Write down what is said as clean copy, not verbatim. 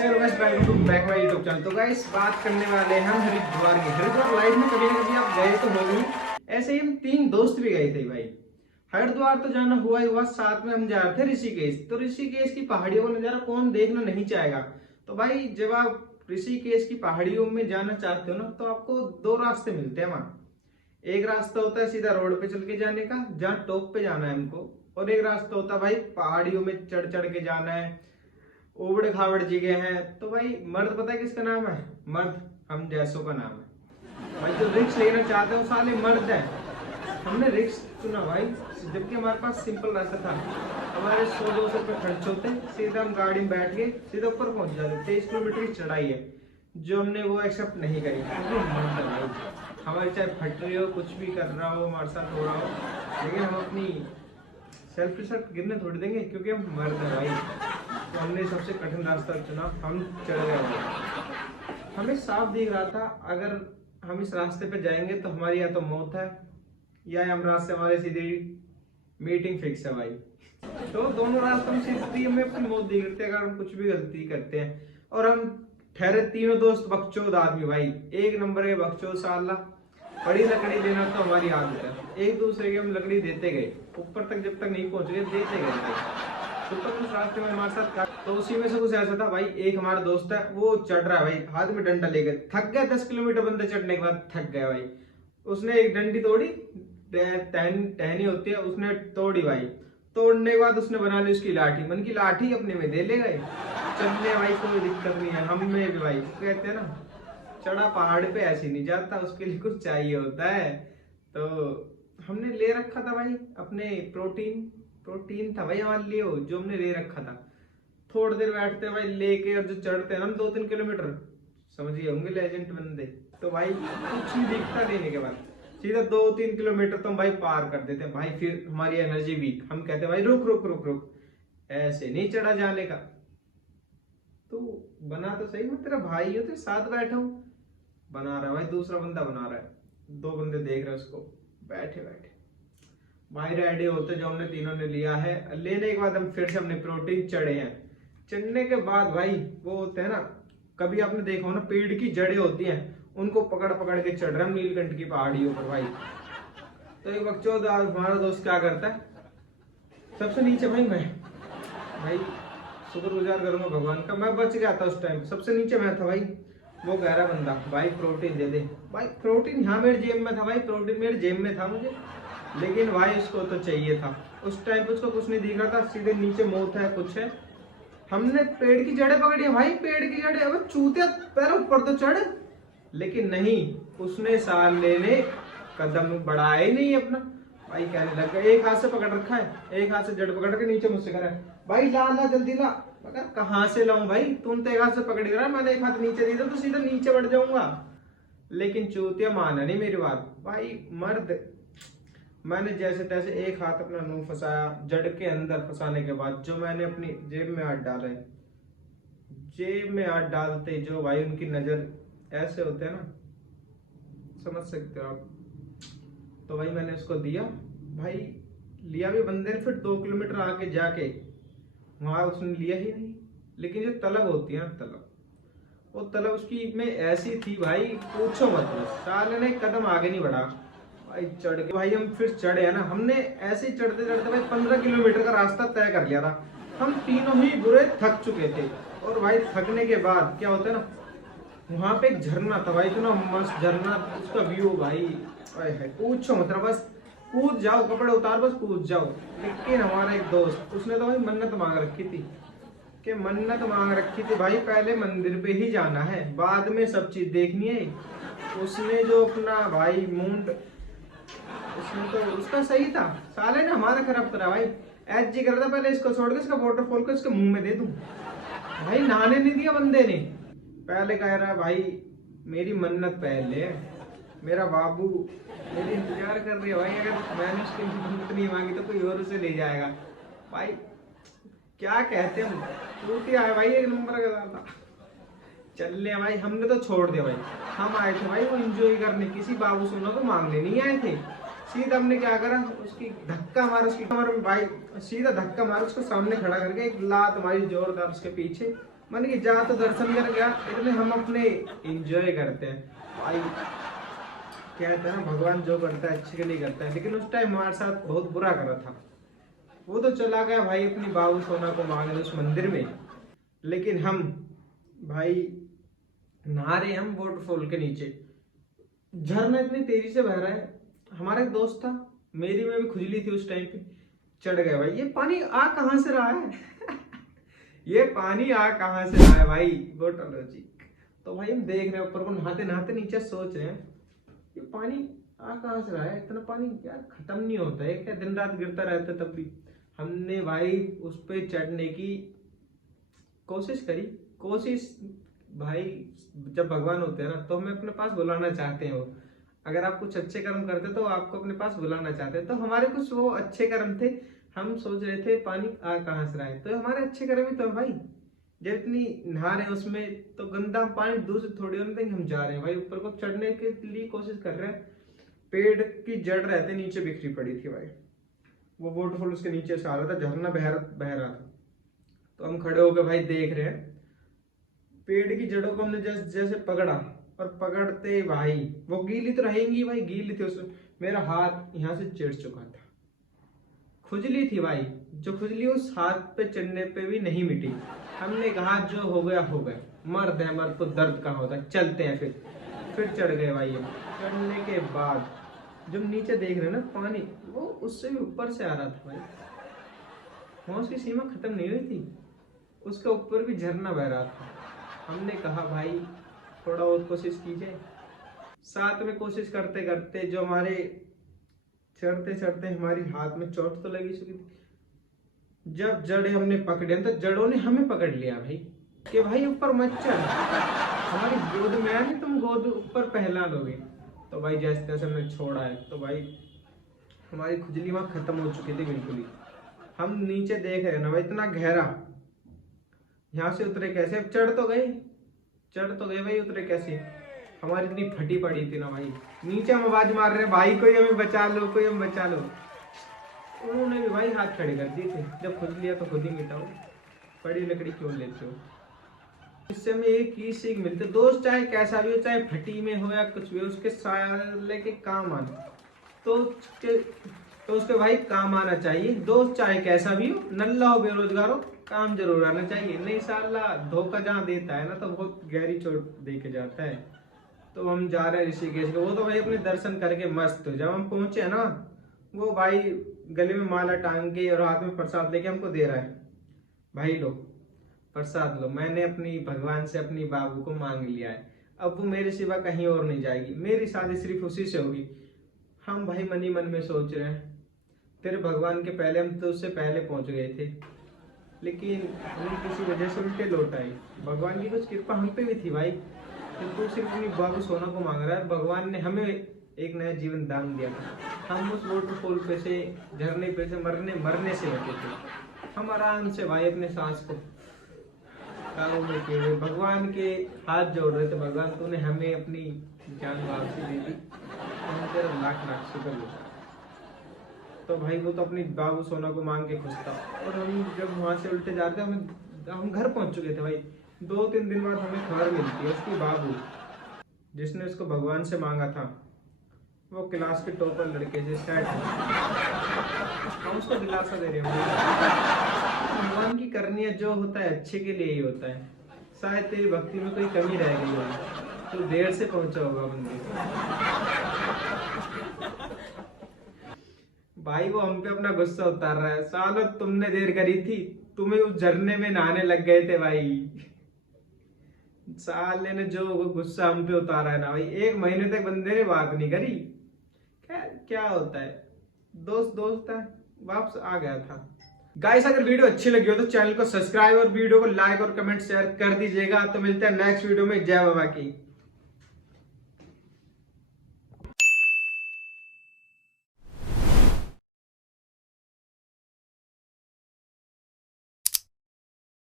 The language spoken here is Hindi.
Welcome to back my YouTube channel. तो गाइस बात करने वाले हैं हम हरिद्वार की। हरिद्वार लाइफ में कभी ना कभी आप गए तो होंगे। ऐसे ही हम 3 दोस्त भी गए थे भाई। हरिद्वार तो जाना हुआ ही हुआ, साथ में हम जा रहे थे ऋषिकेश। तो ऋषिकेश की पहाड़ियों का नजारा कौन देखना नहीं चाहेगा। तो भाई जब आप ऋषिकेश की पहाड़ियों में जाना चाहते हो ना, तो आपको 2 रास्ते मिलते हैं वहाँ। एक रास्ता होता है सीधा रोड पे चल के जाने का, जहाँ टॉप पे जाना है हमको, और एक रास्ता होता है भाई पहाड़ियों में चढ़ चढ़ के जाना है, उबड़ खाबड़ जगह है। तो भाई मर्द पता है किसका नाम है? मर्द हम जैसों का नाम है भाई। जो रिक्स लेना चाहते हैं वो साले मर्द है। हमने रिक्स चुना भाई, जबकि हमारे पास सिंपल रास्ता था। हमारे 100-200 रुपये खर्च होते, सीधा हम गाड़ी में बैठ के सीधा ऊपर पहुंच जाते। 23 किलोमीटर की चढ़ाई है, जो हमने वो एक्सेप्ट नहीं करी क्योंकि मर्द है भाई। हमारी चाहे फट रही हो, कुछ भी कर रहा हो, हमारे साथ हो रहा हो, लेकिन हम अपनी सेल्फ रिस्पेक्ट गिरने थोड़ी देंगे क्योंकि हम मर्द है भाई। तो हमने सबसे कठिन रास्ता चुना, हम चढ़ गए भाई। हमें साफ दिख रहा था अगर हम इस रास्ते पे जाएंगे तो हमारी या तो मौत है या यमराज से हमारे सीधी मीटिंग फिक्स है भाई। तो दोनों रास्तों में सीधी हमें अपनी मौत दिख रही है अगर हम कुछ भी गलती करते हैं। और हम ठहरे तीनों दोस्त बकचोद आदमी भाई, एक नंबर के बकचोद साला। बड़ी लकड़ी देना तो हमारी आदत है, एक दूसरे के हम लकड़ी देते गए, ऊपर तक जब तक नहीं पहुंच गए देते गए भाई। तो उस रास्ते में हमारे साथ तो उसी में से कुछ ऐसा था भाई। एक हमारा दोस्त है, वो चढ़ रहा है भाई, हाथ में डंडा लेकर थक गया। 10 किलोमीटर बंदे चढ़ने के बाद थक गया भाई। उसने एक डंडी तोड़ी, टहनी होती है, उसने तोड़ी भाई। तोड़ने के बाद उसने बना ली उसकी लाठी। मन की लाठी अपने में दे ले गए, चढ़ने भाई कोई दिक्कत नहीं है। हम में भी भाई कहते हैं ना, चढ़ा पहाड़ पे ऐसे नहीं जाता, उसके लिए कुछ चाहिए होता है। तो हमने ले रखा था भाई अपने प्रोटीन था भाई हमारे लिए, जो हमने ले रखा था। थोड़ी देर बैठते भाई लेके, और जो चढ़ते हैं ना 2-3 किलोमीटर, समझिए होंगे लेजेंड बंदे। तो भाई कुछ नहीं दिखता लेने के बाद, सीधा 2-3 किलोमीटर तो हम भाई पार कर देते हैं भाई। फिर हमारी एनर्जी वीक, हम कहते हैं भाई रुक रुक रुक रुक, ऐसे नहीं चढ़ा जाने का। तो बना तो सही, मैं तेरा भाई हो, तेरे साथ बैठा हूँ। बना रहा है भाई, दूसरा बंदा बना रहा है, 2 बंदे देख रहे हैं उसको बैठे बैठे भाई। रेडी होते जो हमने तीनों ने लिया है। लेने के बाद हम फिर से हमने प्रोटीन चढ़े हैं। चढ़ने के बाद भाई वो होते हैं ना, कभी आपने देखा हो ना, पेड़ की जड़ें होती हैं, उनको पकड़ पकड़ के चढ़ रहे हैं नीलकंठ की पहाड़ियों पर भाई। तो एक बकचोद हमारा दोस्त क्या करता है, सबसे नीचे भाई मैं भाई शुक्रगुजार करूंगा भगवान का, मैं बच गया था उस टाइम, सबसे नीचे मैं था भाई। वो कह रहा बंदा भाई प्रोटीन दे दे भाई। प्रोटीन यहाँ मेरे जेब में था भाई, प्रोटीन मेरे जेब में था मुझे, लेकिन भाई उसको तो चाहिए था। उस टाइम पे उसको कुछ नहीं दिख रहा था, सीधे नीचे मौत है कुछ है। हमने पेड़ की जड़ें पकड़ी है भाई, पेड़ की जड़ें। अब चूतिया पहले ऊपर तो चढ़, लेकिन नहीं, उसने साले ने कदम बढ़ाया ही नहीं अपना भाई। कहने लग गया, एक हाथ से पकड़ रखा है, एक हाथ से जड़ पकड़ के नीचे मुझसे करा है भाई, ला ला जल्दी ला। मगर कहाँ से लाऊं भाई, तुम तो एक हाथ से पकड़ रहा है, मैंने एक हाथ नीचे दी तो सीधा नीचे बढ़ जाऊंगा। लेकिन चूतिया माना नहीं मेरी बात भाई, मर्द। मैंने जैसे तैसे एक हाथ अपना मुंह फंसाया, जड़ के अंदर फंसाने के बाद जो मैंने अपनी जेब में हाथ डाले, जेब में हाथ डालते जो भाई उनकी नजर ऐसे होते हैं ना, समझ सकते हो आप। तो भाई मैंने उसको दिया भाई, लिया भी बंदे ने। फिर 2 किलोमीटर आगे जाके वहां उसने लिया ही नहीं। लेकिन जो तलब होती है ना, तलब, वो तलब उसकी में ऐसी थी भाई, पूछो मत बस। साले ने कदम आगे नहीं बढ़ा भाई। चढ़ के भाई हम फिर चढ़े है ना, हमने ऐसे ही चढ़ते चढ़ते भाई 15 किलोमीटर का रास्ता तय कर लिया था। हम तीनों ही बुरे थक चुके थे। और भाई थकने के बाद क्या होता है ना, वहां पे एक झरना था भाई, इतना मस्त झरना, उसका व्यू भाई पूछो मत, बस कूद जाओ, कपड़े उतार बस कूद जाओ। लेकिन हमारा एक दोस्त, उसने तो भाई मन्नत मांग रखी थी, कि मन्नत मांग रखी थी भाई पहले मंदिर पे ही जाना है, बाद में सब चीज देखनी है। उसने जो अपना भाई मुंड, उसने तो उसका सही था, साले ने हमारा खराब करा भाई। एच जी कर रहा था, पहले इसको छोड़ के इसका वाटरफॉल को इसके मुंह में दे दूं भाई। नहाने नहीं दिया बंदे ने। पहले कह रहा भाई मेरी मन्नत पहले, मेरा बाबू मेरी इंतजार कर रही है भाई, अगर मैंने उसकी मन्नत नहीं मांगी तो कोई और उसे ले जाएगा भाई। क्या कहते हैं, टूटी आए भाई, एक नंबर का ज्यादा चल ले भाई। हमने तो छोड़ दिया भाई, हम आए थे भाई वो एंजॉय करने, किसी बाबू सोना को मांगने नहीं आए थे। सीधा हमने क्या करा, उसकी धक्का मारा, उसकी कमर में भाई, सीधा धक्का मारा, उसको सामने खड़ा करके एक लात मारी जोरदार उसके पीछे। मन की जा तो दर्शन कर गया, इतने हम अपने एंजॉय करते हैं भाई। कहते हैं ना भगवान जो करता है अच्छे के लिए करता है, लेकिन उस टाइम हमारे साथ बहुत बुरा करा था। वो तो चला गया भाई अपनी बाबू सोना को मांगने उस मंदिर में, लेकिन हम भाई नहा रहे हम वाटरफॉल के नीचे, झरना इतनी तेजी से बह रहा है। हमारा एक दोस्त था, मेरी में भी खुजली थी उस टाइम पे, चढ़ गया भाई। ये पानी आ कहाँ से रहा है ये पानी आ कहाँ से रहा है भाई, बोटोलॉजी। तो भाई हम देख रहे हैं ऊपर को, नहाते नहाते नीचे सोच रहे हैं ये पानी आ कहाँ से रहा है, इतना पानी यार खत्म नहीं होता है क्या, दिन रात गिरता रहता है। तब भी हमने भाई उस पे चढ़ने की कोशिश करी। कोशिश भाई, जब भगवान होते हैं ना तो हमें अपने पास बुलाना चाहते हैं वो। अगर आप कुछ अच्छे कर्म करते तो आपको अपने पास बुलाना चाहते हैं। तो हमारे कुछ वो अच्छे कर्म थे, हम सोच रहे थे पानी आ कहाँ से रहा है, तो हमारे अच्छे कर्म ही तो है भाई। जब इतनी नहा रहे हैं उसमें, तो गंदा पानी दूर से थोड़ी होने देंगे, हम जा रहे हैं भाई ऊपर को चढ़ने के लिए कोशिश कर रहे हैं। पेड़ की जड़ रहते नीचे बिखरी पड़ी थी भाई, वो वाटरफॉल उसके नीचे से आ रहा था, झरना बह रहा था। तो हम खड़े होकर भाई देख रहे हैं, पेड़ की जड़ों को हमने जैसे पकड़ा, और पकड़ते भाई वो गीली तो रहेंगी भाई, गीली थी उसमें, मेरा हाथ यहाँ से चिढ़ चुका था, खुजली थी भाई। जो खुजली उस हाथ पे चढ़ने पे भी नहीं मिटी। हमने कहा जो हो गया हो गया, मर्द है मर्द तो दर्द कहाँ होता है, चलते हैं। फिर चढ़ गए भाई। चढ़ने के बाद जब नीचे देख रहे हैं ना पानी, वो उससे भी ऊपर से आ रहा था भाई, वहां उसकी सीमा खत्म नहीं हुई थी, उसके ऊपर भी झरना बह रहा था। हमने कहा भाई थोड़ा और कोशिश कीजिए। साथ में कोशिश करते करते जो हमारे चढ़ते चढ़ते हमारी हाथ में चोट तो लगी चुकी थी। जब जड़े हमने पकड़े तो जड़ों ने हमें पकड़ लिया भाई, कि भाई ऊपर मत चढ़, हमारी गोद में आ, नहीं तुम गोद ऊपर पहला लोगे। तो भाई जैसे तैसे हमने छोड़ा है, तो भाई हमारी खुजली वहां खत्म हो चुकी थी बिल्कुल ही। हम नीचे देख रहे हैं ना भाई, इतना गहरा, यहाँ से उतरे कैसे। अब चढ़ तो गए भाई, उतरे कैसे। हमारी इतनी फटी पड़ी थी ना भाई, नीचे हम आवाज मार रहे हैं भाई कोई हमें बचा लो, कोई हमें बचा लो। उन्होंने भी भाई हाथ खड़े कर दिए थे, जब खुद लिया तो खुद ही मिटाओ, बड़ी लकड़ी क्यों लेते हो। इससे हमें एक ही सीख मिलती है, दोस्त चाहे कैसा भी हो, चाहे फटी में हो या कुछ भी हो, उसके साले के काम आना तो उसके भाई काम आना चाहिए। दोस्त चाहे कैसा भी हो, नल्ला हो बेरोजगार हो, काम जरूर आना चाहिए। नहीं साला धोखा जहाँ देता है ना तो बहुत गहरी चोट दे के जाता है। तो हम जा रहे हैं ऋषिकेश को, वो तो भाई अपने दर्शन करके मस्त। जब हम पहुंचे ना, वो भाई गले में माला टांग के और हाथ में प्रसाद लेके हमको दे रहा है, भाई लो प्रसाद लो, मैंने अपनी भगवान से अपनी बाबू को मांग लिया है, अब वो मेरे सिवा कहीं और नहीं जाएगी, मेरी शादी सिर्फ उसी से होगी। हम भाई मन ही मन में सोच रहे हैं तेरे भगवान के पहले, हम तो उससे पहले पहुंच गए थे, लेकिन हमें किसी वजह से उल्टे लौट आई। भगवान की कुछ कृपा हम पे भी थी भाई, तो सिर्फ अपनी बाबू सोना को मांग रहा है। भगवान ने हमें एक नया जीवन दान दिया था। हम उस वाटरफॉल पे से, झरने पे से मरने से बचे थे। हम आराम से भाई अपने सांस को काबू में किए हुए भगवान के हाथ जोड़ रहे थे, भगवान तूने हमें अपनी जान वापसी दे दी, तो हम तेरा लाख लाख शुक्र गुजार। तो भाई वो तो अपनी बाबू सोना को मांग के खुश था। और हम जब वहां से उल्टे जाते, हम घर पहुंच चुके थे भाई। 2-3 दिन बाद हमें खबर मिलती है, उसकी बाबू जिसने उसको भगवान से मांगा था, वो क्लास के टॉपर लड़के से सेट है। हम उसको दिलासा दे रहे हैं, भगवान की करनी है, जो होता है अच्छे के लिए ही होता है। शायद तेरी भक्ति में कोई कमी रह गई होगी, तो देर से पहुंचा होगा मंदिर। भाई वो हम पे अपना गुस्सा उतार रहा है, सालो तुमने देर करी थी, तुम्हें उस झरने में नहाने लग गए थे भाई। साले ने जो गुस्सा हम पे उतारा है ना भाई, 1 महीने तक बंदे ने बात नहीं करी। क्या होता है, दोस्त है, वापस आ गया था। गाइस अगर वीडियो अच्छी लगी हो तो चैनल को सब्सक्राइब और वीडियो को लाइक और कमेंट शेयर कर दीजिएगा। तो मिलते हैं नेक्स्ट वीडियो में। जय बाबा की।